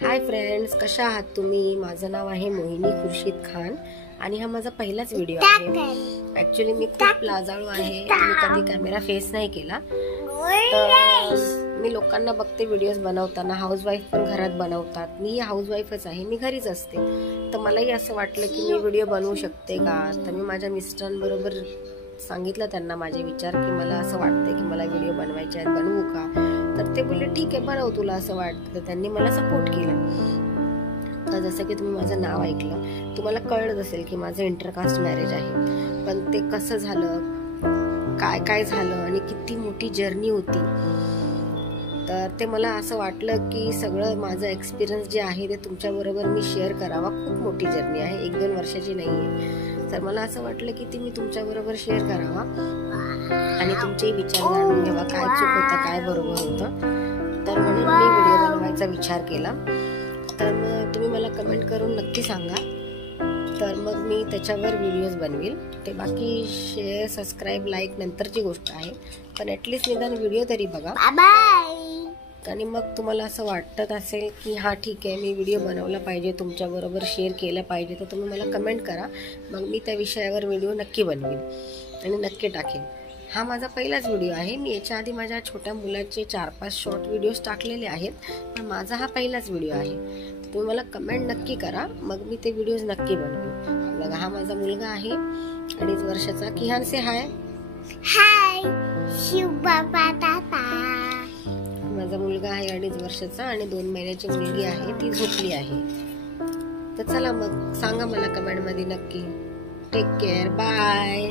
Hi friends, कशा आहात तुम्ही? माझं नाव आहे मोहिनी खुर्शीद खान आणि हा माझा पहिलाच व्हिडिओ आहे। ऍक्च्युली मी खूप लाजाळू आहे, मी कधी कॅमेरा फेस नाही केला। तर मी लोकांना बघते व्हिडिओज बनवताना, हाऊसवाईफ पण घरात बनवतात। मी हाऊसवाईफच आहे, मी घरीच असते। तर मलाही असं वाटलं की मी व्हिडिओ बनवू शकते का। तर मी माझ्या मिस्टरांबरोबर सांगितलं त्यांना माझे विचार की मला असं वाटतंय की मला व्हिडिओ बनवायचे आहेत, बनवू का? तर ते बोलले ठीक आहे, बनव, तुला असं वाटतं। तर त्यांनी मला सपोर्ट केला। तर जसं की तुम्ही माझं नाव ऐकलं, तुम्हाला कळलं असेल की माझं इंटरकास्ट मॅरेज आहे। पण ते कसं झालं, काय काय झालं आणि किती मोठी जर्नी होती, तर ते मला असं वाटलं की सगळं माझं एक्सपिरियन्स जे आहे ते तुमच्याबरोबर मी शेअर करावा। खूप मोठी जर्नी आहे, 1-2 वर्षाची नाही आहे। तर मला असं वाटलं की ती मी तुमच्याबरोबर शेअर करावा आणि तुमचे विचार जाणून घ्यावा, काय चूक होतं, काय बरोबर होतं। तर म्हणून मी व्हिडिओ बनवायचा विचार केला। तर मग तुम्ही मला कमेंट करून नक्की सांगा, तर मग मी त्याच्यावर व्हिडिओज बनवेल। ते बाकी शेअर, सबस्क्राईब, लाईक नंतरची गोष्ट आहे, पण ॲटलिस्ट निदान व्हिडिओ तरी बघा। आणि मग तुम्हाला असं वाटत असेल की हा ठीक आहे, मी व्हिडिओ बनवला पाहिजे, तुमच्याबरोबर शेअर केला पाहिजे, तर तुम्ही मला कमेंट करा। मग मी त्या विषयावर व्हिडिओ नक्की बनवेल आणि नक्की टाकेन। हा माझा पहिलाच व्हिडिओ आहे। मी याच्या आधी माझ्या छोट्या मुलाचे 4-5 शॉर्ट व्हिडिओज टाकलेले आहेत, पण माझा हा पहिलाच व्हिडिओ आहे। तुम्ही मला कमेंट नक्की करा, मग मी ते व्हिडिओज नक्की बनवेन। बघा, हा माझा मुलगा आहे 2.5 वर्षाचा। किहान से हाय हाय शिव बाबा दादा। माझा मुलगा आहे 2.5 वर्षाचा आणि 2 महिन्याची मुलगी आहे, ती झोपली आहे। तर चला मग सांगा मला कमेंट मध्ये नक्की। Take care, bye.